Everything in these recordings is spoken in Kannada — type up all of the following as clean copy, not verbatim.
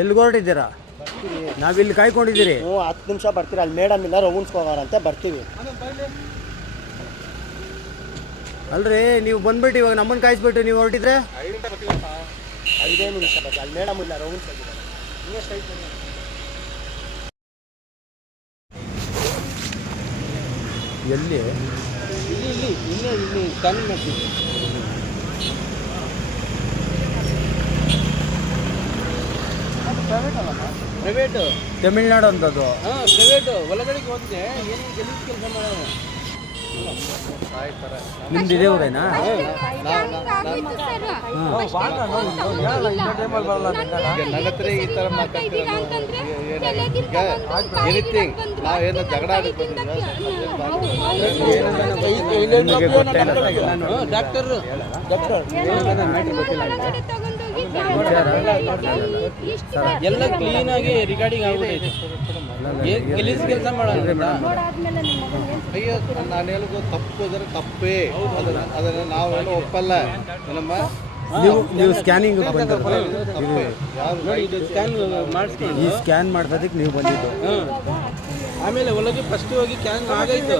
ಎಲ್ಲಿಗೆ ಹೊರಟಿದ್ದೀರಾ? ನಾವಿಲ್ಲಿ ಕಾಯ್ಕೊಂಡಿದ್ದೀರಿ. 10 ನಿಮಿಷ ಬರ್ತೀರಿ. ಅಲ್ಲಿ ಮೇಡಮ್ ಇಲ್ಲ, ರೌಂಡ್ಸ್ಕೋಗಾರಂತೆ, ಬರ್ತೀವಿ. ಅಲ್ರಿ ನೀವು ಬಂದ್ಬಿಟ್ಟು ಇವಾಗ ನಮ್ಮನ್ನು ಕಾಯಿಸ್ಬಿಟ್ಟು ನೀವು ಹೊರಟಿದ್ರೆ 5 ನಿಮಿಷ ಬರ್ತೀವಿ. ಅಲ್ಲಿ ಮೇಡಮ್ ಇಲ್ಲ, ರೌಂಡ್ಸ್ ಹೋಗಿದ್ದಾರೆ. ಎಲ್ಲಿ ಇಲ್ಲಿ ಸ್ಕ್ಯಾನ್ ಮಾಡ್ತೀವಿ. ಪ್ರೈವೇಟು ತಮಿಳ್ನಾಡು ಅಂತದ್ದು. ಪ್ರೈವೇಟು ಒಳಗಡೆಗೆ ಹೋದ್ರೆ ಏನೇನು ಕೆಲಸ ಮಾಡೋದು. ನಿಮ್ದು ಇದೇ ಊರೇನಾ? ನನ್ನತ್ರ ಈ ಥರ ಮಾತಾಡ್ತೀರ ಎನಿಥಿಂಗ್ ನಾವೇನು ಜಗಳ ಎಲ್ಲ ಕ್ಲೀನ್ ಆಗಿ ರಿಗಾರ್ಡಿಂಗ್ ಆಗ್ಬಿಟ್ಟೈತೆ. ಕೆಲಸ ಮಾಡೋದು. ಅಯ್ಯೋ ನಾನು ಹೇಳೋದು ತಪ್ಪು ಅಂದರೆ ತಪ್ಪೇ. ಅದನ್ನು ನಾವೇನು ಒಪ್ಪಲ್ಲ. ನಮ್ಮ ನೀವು ಸ್ಕ್ಯಾನಿಂಗ್ ಬಂದಿದ್ದು ಈ ಸ್ಕ್ಯಾನ್ ಮಾಡ್ಸೋದಕ್ಕೆ ನೀವು ಬಂದಿದ್ದು. ಆಮೇಲೆ ಒಳಗೆ ಫಸ್ಟ್ ಹೋಗಿ ಕ್ಯಾನ್ ಆಗೈತು,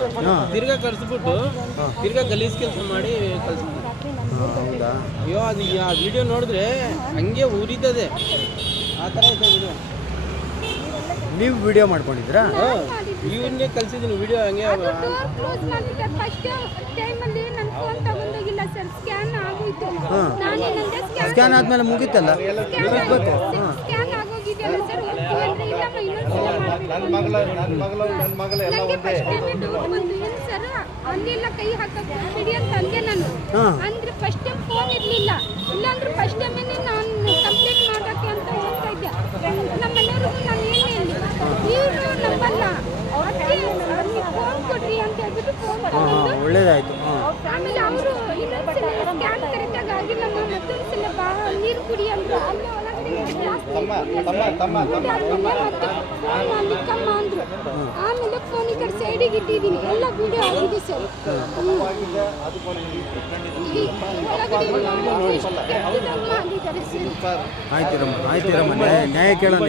ತಿರ್ಗಾ ಕಳ್ಸ್ಬಿಟ್ಟು ತಿರ್ಗಾ ಗಲೀಜ್ ಕೆಲಸ ಮಾಡಿ ಕಳ್ಸ್ಬಿಟ್ಟು. ಹೌದಾ? ಅಯ್ಯೋ ಅದು ಆ ವಿಡಿಯೋ ನೋಡಿದ್ರೆ ಹಂಗೆ ಉರಿತದೆ, ಆ ಥರ ಇದೆ ವಿಡಿಯೋ. ನೀವು ವಿಡಿಯೋ ಮಾಡ್ಕೊಂಡಿದ್ರಾ? ಇವನ್ನೇ ಕಳ್ಸಿದ್ದೀನಿ ವಿಡಿಯೋ ಹಂಗೆ. ಸ್ಕ್ಯಾನ್ ಆದ್ಮೇಲೆ ಮುಗೀತಲ್ಲ. ನನ್ನ ಮಗಳ ಎಲ್ಲ ಒಂದೇ. ಅಲ್ಲೆಲ್ಲ ಕೈ ಹಾಕಕ್ಕೆ ಬಿಡಿ ಅಂತ ಅಂದೆ ನಾನು. ಅಂದ್ರೆ ಫಸ್ಟ್ ಟೈಮ್ ಫೋನ್ ಇರಲಿಲ್ಲ. ಇಲ್ಲಾಂದ್ರೆ ಫಸ್ಟ್ ಟೈಮೇನೆ ನಾನು ಕಂಪ್ಲೇಂಟ್ ಮಾಡೋಕ್ಕೆ ಅಂತ ಹೋಗ್ತಾ ಇದ್ದೆ. ನಮ್ಮ ಮನೆಯವ್ರಿಗೂ ನಾನು ಏನು ಹೇಳಿ ಇವರು ನಂಬಲ್ಲ, ಫೋನ್ ಕೊಡ್ರಿ ಅಂತ ಹೇಳ್ಬಿಟ್ಟು ಫೋನ್ ತಗೊಂಡು ಒಳ್ಳೇದಾಯ್ತು. ಆಮೇಲೆ ಅವರು ಇನ್ನೊಂದ್ಸಲ ಸ್ಕ್ಯಾನ್ ಕರೆಕ್ಟಾಗಿ ಆಗಿಲ್ಲಮ್ಮ, ಮತ್ತೊಂದ್ಸಲ ಬಾ ನೀರು ಕುಡಿ ಅಂದ್ರು. ಅಲ್ಲೇ ಅಲ್ಲಿಕ್ಕಮ್ಮ ಅಂದ್ರು. ಆಮೇಲೆ ಫೋನ್ ಈ ಕಡೆ ಸೈಡಿಗೆ ಇಟ್ಟಿದ್ದೀನಿ. ಎಲ್ಲ ವಿಡಿಯೋ ಆಗಿದೆ ಸರ್. ಆಯ್ತಿರಮ್ಮ ನ್ಯಾಯ ಕೇಳೋಣ.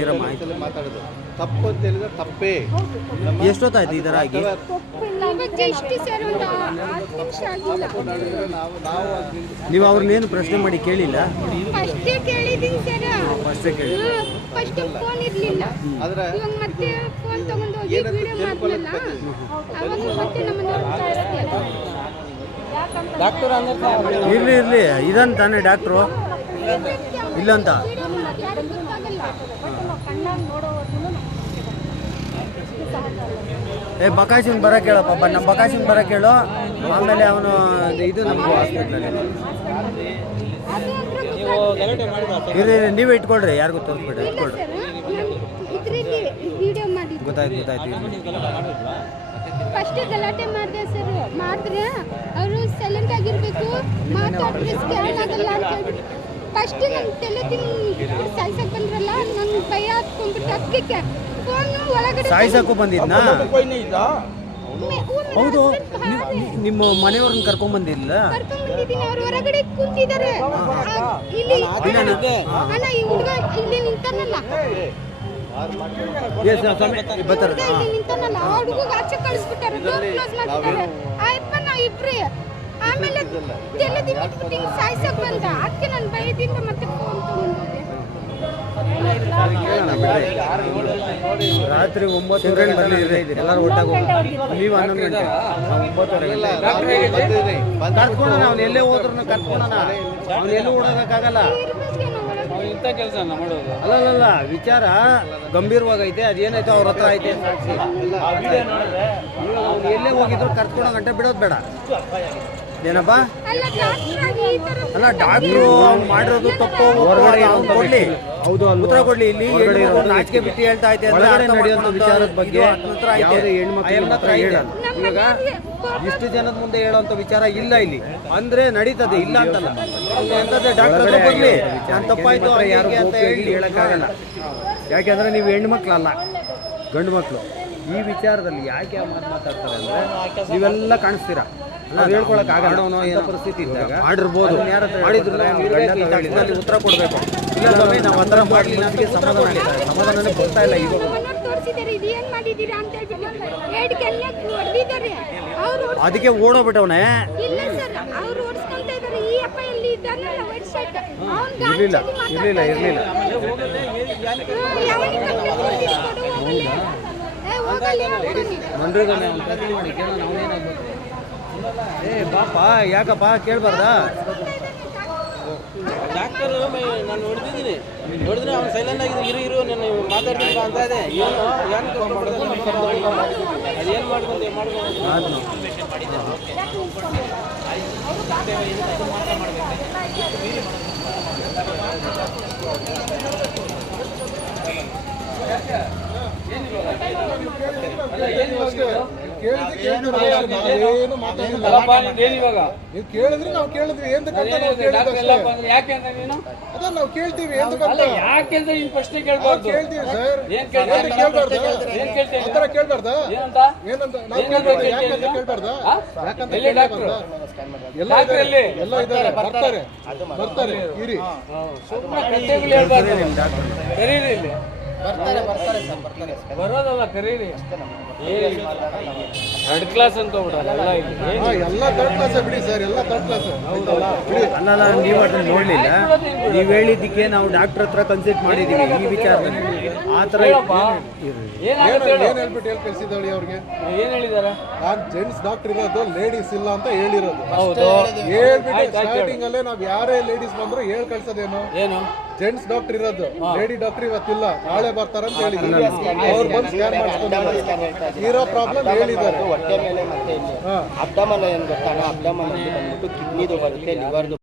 ಮಾತಾಡೋದು ತಪ್ಪು ಅಂತ ಹೇಳಿದ್ರೆ ತಪ್ಪೇ. ಎಷ್ಟೊತ್ತಾಯ್ತು ಈ ಥರ ಆಗಿ? ನೀವು ಅವ್ರನ್ನೇನು ಪ್ರಶ್ನೆ ಮಾಡಿ ಕೇಳಿಲ್ಲ? ಫಸ್ಟೇ ಕೇಳಿದ್ದೀನಿ ಸರ್. ಫಸ್ಟ್ ಫೋನ್ ಇರಲಿಲ್ಲ. ಮತ್ತೆ ಫೋನ್ ತಗೊಂಡು ಹೋಗಿ ವಿಡಿಯೋ ಮಾಡ್ಲಲ್ಲ. ಅವಾಗ ಮತ್ತೆ ಡಾಕ್ಟರ್ ಇರ್ಲಿ ಇದಂತಾನೆ ಡಾಕ್ಟ್ರು ಇಲ್ಲಂತ. ಬಕಾಸಿನ ಬರಕ್ಕೆ ಹೇಳಪ್ಪ, ನಮ್ಮ ಬಕಾಸಿನ ಬರಕ್ಕೆ ಹೇಳು. ಆಮೇಲೆ ಅವನು ಇದು ನಮ್ಗೆ ಹಾಸ್ಪಿಟ್ಲಲ್ಲಿ ನೀವೇ ಇಟ್ಕೊಳ್ರಿ, ಯಾರಿಗೂ ತೋರಿಸ್ಬೇಡ, ಇಟ್ಕೊಳ್ರಿ. ಗೊತ್ತಾಯ್ತು. ಫಸ್ಟ್ ಗಲಾಟೆ ಮಾಡಿದೆ ಸರ್. ಮಾಡಿದ್ರೆ ಅವರು ಸೈಲೆಂಟ್ ಆಗಿರ್ಬೇಕು, ಮಾತಾಡಿದ್ರೆ ಸ್ಕ್ಯಾನ್ ಆಗಲ್ಲ ಅಂತ ಹೇಳ್ಬಿಟ್ಟು ಫಸ್ಟ್ ನನ್ನ ತಲೆ ಸಾಯ್ಸಕ್ಕೆ ಬಂದ್ರಲ್ಲ, ನನ್ನ ಭಯ ಹತ್ಕೊಂಡ್ಬಿಟ್ಟು ಅದಕ್ಕೆ ಫೋನ್ ಒಳಗಡೆ ಸಾಯ್ಸಕ್ಕೂ ಬಂದಿದ್ನಾ? ಹೌದು. ನಿಮ್ಮ ಮನೆಯವ್ರನ್ನ ಕರ್ಕೊಂಡ್ಬಂದಿಲ್ಲ? ಕರ್ಕೊಂಡ್ಬಂದಿದ್ದೀನಿ. ಅವ್ರು ಹೊರಗಡೆ ಕೂತಿದ್ದಾರೆ. ಇಲ್ಲಿ ಅಣ್ಣ ಈ ಹುಡುಗ ಇಲ್ಲಿ ನಿಂತಾನಲ್ಲ, ನಿಂತಾನಲ್ಲ, ಆ ಹುಡುಗ ಆಚೆ ಕಳಿಸ್ಬಿಟ್ಟಾರೆ, ಡೋರ್ ಕ್ಲೋಸ್ ಮಾಡ್ತಾರೆ. ಆಯ್ತು ನಾವು ಇಬ್ರೇ. ಆಮೇಲೆ ತೆಲೆದಿಟ್ಬಿಟ್ಟು ಸಾಯ್ಸಕ್ ಬಂದ. ಅದಕ್ಕೆ ನನ್ನ ಭಯದಿಂದ ಮತ್ತೆ ಫೋನ್ ತಗೊಂಡಿದ್ದೆ. ರಾತ್ರಿ 9:30 ಬಂದಿದ್ದೀರಿ ಎಲ್ಲರೂ ಒಟ್ಟಾಗಿ. ನೀವು 11 ಗಂಟೆ 9:30 ಕರ್ಕೊಳ್ಳೋಣ. ಅವ್ನು ಎಲ್ಲೇ ಹೋದ್ರೂ ಕರ್ಕೊಳ್ಳೋಣ. ಅವ್ನು ಎಲ್ಲೂ ಓಡೋದಕ್ಕಾಗಲ್ಲ. ಇಂಥ ಕೆಲಸ ಮಾಡೋದು ಅಲ್ಲಲ್ಲ, ವಿಚಾರ ಗಂಭೀರವಾಗೈತೆ. ಅದೇನೈತೆ ಅವ್ರ ಹತ್ರ ಐತೆ ಸಾಕ್ಷಿ. ಅವ್ನು ಎಲ್ಲೇ ಹೋಗಿದ್ರು ಕರ್ಕೊಳ್ಳೋ ಗಂಟೆ ಬಿಡೋದು ಬೇಡ. ಏನಪ್ಪ ಅಲ್ಲ, ಡಾಕ್ಟ್ರು ಅವ್ನು ಮಾಡಿರೋದು ತಪ್ಪು. ಹೊರಗಡೆ ಅವ್ನು ಕೊಡ್ಲಿ, ಹೌದು ಉತ್ತರ ಕೊಡ್ಲಿ. ಇಲ್ಲಿ ನಾಚಿಕೆ ಬಿಟ್ಟು ಹೇಳ್ತಾ ಐತೆ ನಡೆಯುವಂಥ ವಿಚಾರದ ಬಗ್ಗೆ ಹೆಣ್ಮಕ್ಳ ಹತ್ರ ಹೇಳಲ್ಲ. ಇವಾಗ ಇಷ್ಟು ಜನದ ಮುಂದೆ ಹೇಳೋಂಥ ವಿಚಾರ ಇಲ್ಲ ಇಲ್ಲಿ ಅಂದ್ರೆ ನಡೀತದೆ, ಇಲ್ಲ ಅಂತಲ್ಲ. ಎಂತಂದ್ರೆ ಡಾಕ್ಟರ್ ಹತ್ರ ಬರ್ಲಿ, ನಾನು ತಪ್ಪಾಯ್ತು ಯಾರಿಗೆ ಅಂತ ಹೇಳಿ ಹೇಳಕ್ಕಾಗಲ್ಲ. ಯಾಕೆಂದ್ರೆ ನೀವು ಹೆಣ್ಮಕ್ಳಲ್ಲ, ಗಂಡು ಮಕ್ಕಳು. ಈ ವಿಚಾರದಲ್ಲಿ ಯಾಕೆ ಮಾತಾಡ್ತಾರೆ ಅಂದ್ರೆ ನೀವೆಲ್ಲ ಕಾಣಿಸ್ತೀರಾ ಹೇಳ್ಕೊಳಕ್ ಆಗಲ್ಲ ಪರಿಸ್ಥಿತಿ ಇದ್ದಾಗ ಮಾಡಿರ್ಬೋದು ಮಾಡಿದ್ರು ಉತ್ತರ ಕೊಡಬೇಕು. ಇಲ್ಲ ಸ್ವಾಮಿ ನಾವು ಆ ಥರ ಮಾಡಲಿಲ್ಲ ನಮಗೆ ಸಮಾಧಾನನೇ ಬರ್ತಾ ಇಲ್ಲ ಇವಾಗ. ತೋರಿಸಿದ್ದಾರೆ ಇದು ಏನ್ ಮಾಡಿದ್ದೀರಾ ಅಂತ ಹೇಳ್ಬಿಟ್ಟು 2 ಕೆನ್ನೆ ಹೊಡೆದಿದ್ದಾರೆ ಅವರು. ಅದಕ್ಕೆ ಓಡೋಗ್ಬಿಟ್ಟವನೇ. ಇಲ್ಲ ಸರ್ ಅವ್ರು ಓಡಿಸ್ಕೊಂತ ಇದ್ದಾರೆ. ಈ ಅಪ್ಪ ಎಲ್ಲಿ ಇದ್ದಾನಲ್ಲ ವೈಟ್ ಶರ್ಟ್ ಅವ್ನು ಇರಲಿಲ್ಲ ಏ ಪಾಪ ಯಾಕಪ್ಪ ಕೇಳ್ಬಾರ್ದಾ? ಡಾಕ್ಟರ್ ನಾನು ಹೊಡೆದಿದ್ದೀನಿ ಅವ್ನು ಸೈಲೆಂಟ್ ಆಗಿದೆ. ಇರು ನಾನು ಮಾತಾಡ್ತೀನಿ ಅಂತ ಇದೆ. ಅದೇನು ಮಾಡ್ಕೊಂಡೆ ನೀವು ಕೇಳಿದ್ರೆ ನಾವು ಕೇಳಿದ್ವಿ ಅದ ನಾವು ಕೇಳ್ತೀವಿ ಯಾಕೆಂದ್ರೆ ನೀನ್ ಪ್ರಶ್ನೆ ಕೇಳ್ಬಾರ್ದು. ಕೇಳ್ತೀವಿ ಸರ್. ಏನ್ ಆತರ ಕೇಳ್ಬಾರ್ದ ಏನಂತ ಏನಂತ ನಾವು ಕೇಳ್ಬಾರ್ದು. ಯಾಕಂತ ಕೇಳ್ಬಾರ್ದ ಯಾಕಂತ ಕೇಳ್ಬಾರ್ದ. ಎಲ್ಲ ಇದ್ದಾರೆ ಬರ್ತಾರೆ ಇರಿ. ಕರೀರಿ ಇಲ್ಲಿ. ಬರೋದಲ್ಲ ಕರೀರಿ. ಥರ್ಡ್ ಕ್ಲಾಸ್ ಅಂತ ಎಲ್ಲ ಥರ್ಡ್ ಕ್ಲಾಸ್ ಬಿಡಿ ಸರ್. ಎಲ್ಲ ಥರ್ಡ್ ಕ್ಲಾಸ್ ಬಿಡಿ. ಅಲ್ಲಲ್ಲ ನೀವು ಅದನ್ನ ನೋಡ್ಲಿಲ್ಲ. ನೀವು ಹೇಳಿದ್ದಕ್ಕೆ ನಾವು ಡಾಕ್ಟರ್ ಹತ್ರ ಕನ್ಸಲ್ಟ್ ಮಾಡಿದೀವಿ ಈ ವಿಚಾರದಲ್ಲಿ. ಆ ಥರ ಏನ್ ಹೇಳ್ಬಿಟ್ಟು ಹೇಳಿ ಕಳ್ಸಿದ್ದಾಳಿ ಅವ್ರಿಗೆ. ಏನ್ ಹೇಳಿದಾರೆ? ನಾನ್ ಜೆಂಟ್ಸ್ ಡಾಕ್ಟರ್ ಇರೋದು ಲೇಡೀಸ್ ಇಲ್ಲ ಅಂತ ಹೇಳಿರೋದು. ಹೌದು ಹೇಳ್ಬಿಟ್ಟು ಸ್ಟಾರ್ಟಿಂಗ್ ಅಲ್ಲೇ ನಾವ್ ಯಾರೇ ಲೇಡೀಸ್ ಬಂದ್ರು ಹೇಳ್ ಕಳ್ಸೋದೇನು ಏನು ಜೆಂಟ್ಸ್ ಡಾಕ್ಟರ್ ಇರೋದು. ಲೇಡಿ ಡಾಕ್ಟರ್ ಇವತ್ತಿಲ್ಲ ನಾಳೆ ಬರ್ತಾರಂತ ಹೇಳಿದ್ರು. ಅವ್ರು ಬಂದು ಸ್ಕ್ಯಾನ್ ಮಾಡಿಸ್ಕೊಂಡು ಇರೋ ಪ್ರಾಬ್ಲಮ್ ಹೇಳಿದ್ದಾರೆ. ಹೊಟ್ಟೆ ಮೇಲೆ ಮತ್ತೆ ಅಬ್ಡಮನ್ ಏನ್ ಗೊತ್ತಾಗ ಅಬ್ಡಮನ್ ಬಂದ್ಬಿಟ್ಟು ಕಿಡ್ನಿದು ಬರುತ್ತೆ ಲಿವರ್ದು